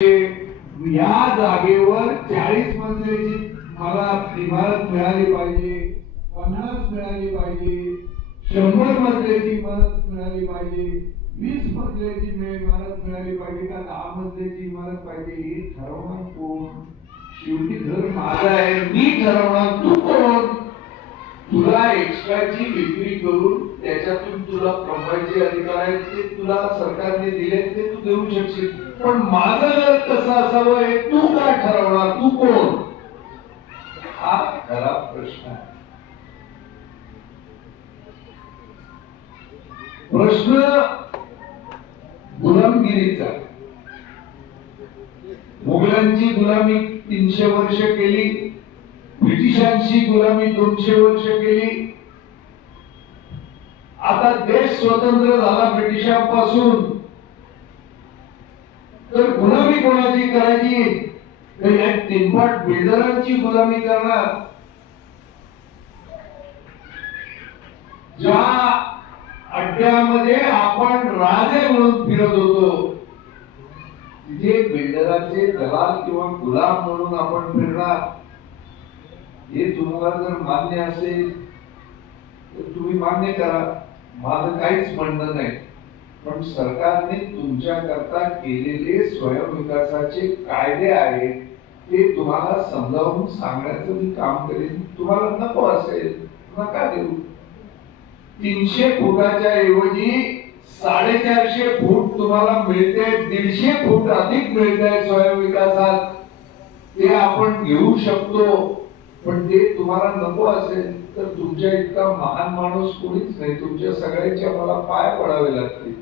या जागेवर 40 मजल्याची मला इमारत मिळाली पाहिजे, 50 मिळाली पाहिजे, 100 मजल्याची इमारत मिळाली पाहिजे, 20 मजल्याची इमारत मिळाली पाहिजे का 10 मजल्याची इमारत पाहिजे, हे ठरवणार कोण? शेवटी घर माझं आहे, मी ठरवणार. तू कोण? तुला एक्स्ट्राची विक्री करून त्याच्यातून तुला कमवायचे अधिकार आहेत, ते तुला सरकारने दिले, ते तू देऊ शकशील. पण माझं घर कसं असावं हे तू काय ठरवणार? तू कोण? हा खरा प्रश्न आहे. प्रश्न गुलामगिरीचा. मुघलांची गुलामी 300 वर्ष केली, ब्रिटिशांची गुलामी 200 वर्ष केली. आता देश स्वतंत्र झाला ब्रिटिशांपासून, तर गुलामी कोणाची करायची? तर या तिनपाट बिल्डरांची गुलामी करणार. ज्या अड्ड्यामध्ये आपण राजे म्हणून फिरत होतो, तिथे बिल्डरांचे दलाल किंवा गुलाम म्हणून आपण फिरणार. हे तुम्हाला जर मान्य असेल तर तुम्ही मान्य करा, माझं काहीच म्हणणं नाही. पण सरकारने तुमच्या करता केलेले स्वयंविकासाचे कायदे आहेत, ते तुम्हाला समजावून सांगण्याचं मी काम करेन. तुम्हाला नको असेल नका देऊ. 300 फुटाच्या ऐवजी 450 फूट तुम्हाला मिळते, 150 फूट अधिक मिळते स्वयंविकासात, ते आपण घेऊ शकतो. पण ते तुम्हाला नको असेल तर तुमच्या इतका महान माणूस कोणीच नाही. तुमच्या सगळ्यांच्या मला पाय पडावे लागतील.